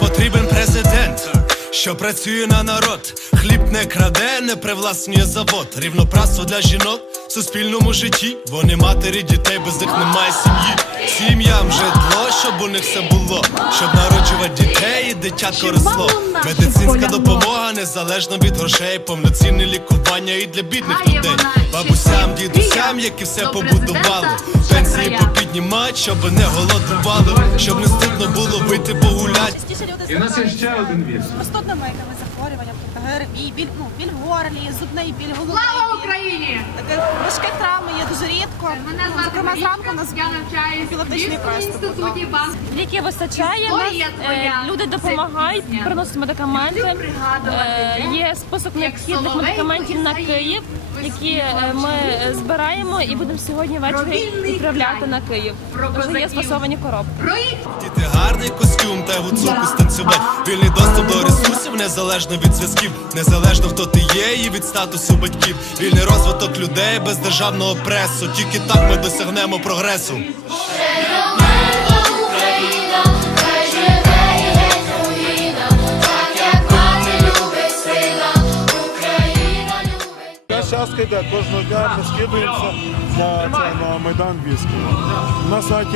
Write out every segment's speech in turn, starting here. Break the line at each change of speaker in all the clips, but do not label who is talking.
Потрібен президент, що працює на народ, хліб не краде, не привласнює завод, рівноправство для жінок в суспільному житті. Вони матері дітей, без них немає сім'ї. Сім'ям житло, щоб у них все було, щоб народжувати дітей і дитятко росло. Медицинська допомога незалежно від грошей, повноцінне лікування і для бідних людей. Бабусям, дідусям, які все побудували. Пенсії попіднімать, щоб не голодували, щоб не стидно було вийти погулять.
І в нас є ще один вірш.
з простудними захворюванням, тобто ГРВІ, біль, ну, біль в горлі, зубний біль, головний
Слава
біль.
Україні!
Таких важких травм є дуже рідко.
Мене
Ну,
звати
Зокрема, зранку у нас
я навчаюсь в
епілептичний
Львівському
приступ.
інституті банк.
Ліків вистачає, нас,
твоя.
е, люди допомагають,
Це пісня.
приносять медикаменти.
Люблю пригадувати
Е, Є список необхідних
соловейко
медикаментів на
із
Київ, які е, ми е, збираємо і будемо сьогодні ввечері відправляти
край.
на Київ.
Про
Вже є
козаків.
спасовані коробки.
Про їх
Діти гарний костюм та гуцулку станцювать Вільний доступ до ресурсів незалежно від зв'язків, незалежно хто ти є і від статусу батьків. Вільний розвиток людей без державного пресу. Тільки так ми досягнемо прогресу.
Частка йде кожного дня, ми скидуємося на, це, на Майдан Війський. У нас навіть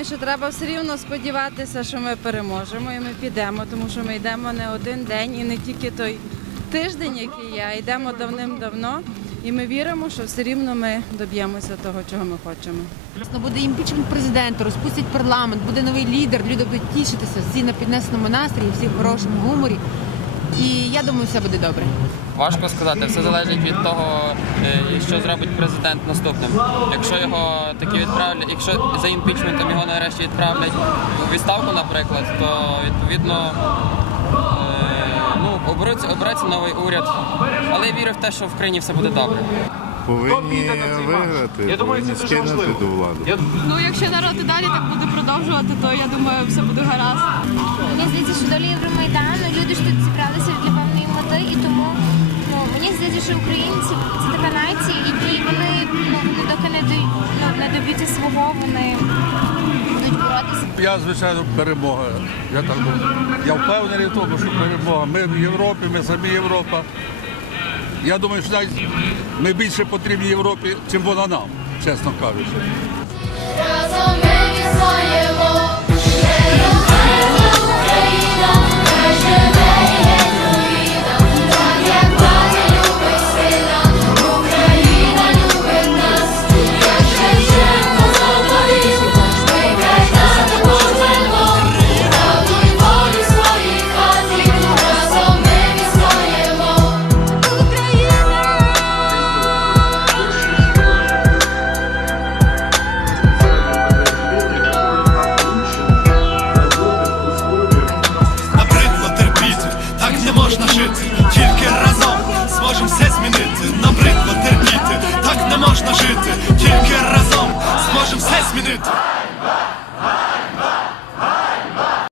думаю, що треба все рівно сподіватися, що ми переможемо і ми підемо, тому що ми йдемо не один день і не тільки той тиждень, який є, а йдемо давним-давно. І ми віримо, що все рівно ми доб'ємося того, чого ми хочемо.
Буде імпічмент президента, розпустять парламент, буде новий лідер, люди будуть тішитися, всі на піднесеному настрої, всі в хорошому гуморі. І я думаю, все буде добре.
Важко сказати, все залежить від того, е, що зробить президент наступним. Якщо його таки відправлять, якщо за імпічментом його нарешті відправлять у відставку, наприклад, то відповідно е, ну, обереться новий уряд. Але я вірю в те, що в країні все буде добре.
Повинні виграти,
Я думаю, це
повинні
дуже
скинути
важливо.
до влади.
Я
Ну, якщо народ і далі так буде продовжувати, то я думаю, все буде гаразд.
Мені здається, що доля Євромайдану, люди ж тут зібралися для певної мети, і тому ну, мені здається, що українці це така нація, які вони, ну, вони доки не, до, ну, не доб'ються свого, вони будуть боротися.
Я, звичайно, перемога. Я так думаю. Я впевнений в тому, що перемога. Ми в Європі, ми самі Європа. Я думаю, що ми більше потрібні Європі, чим вона нам, чесно кажучи.
Разом ми відстоїмо,
ended.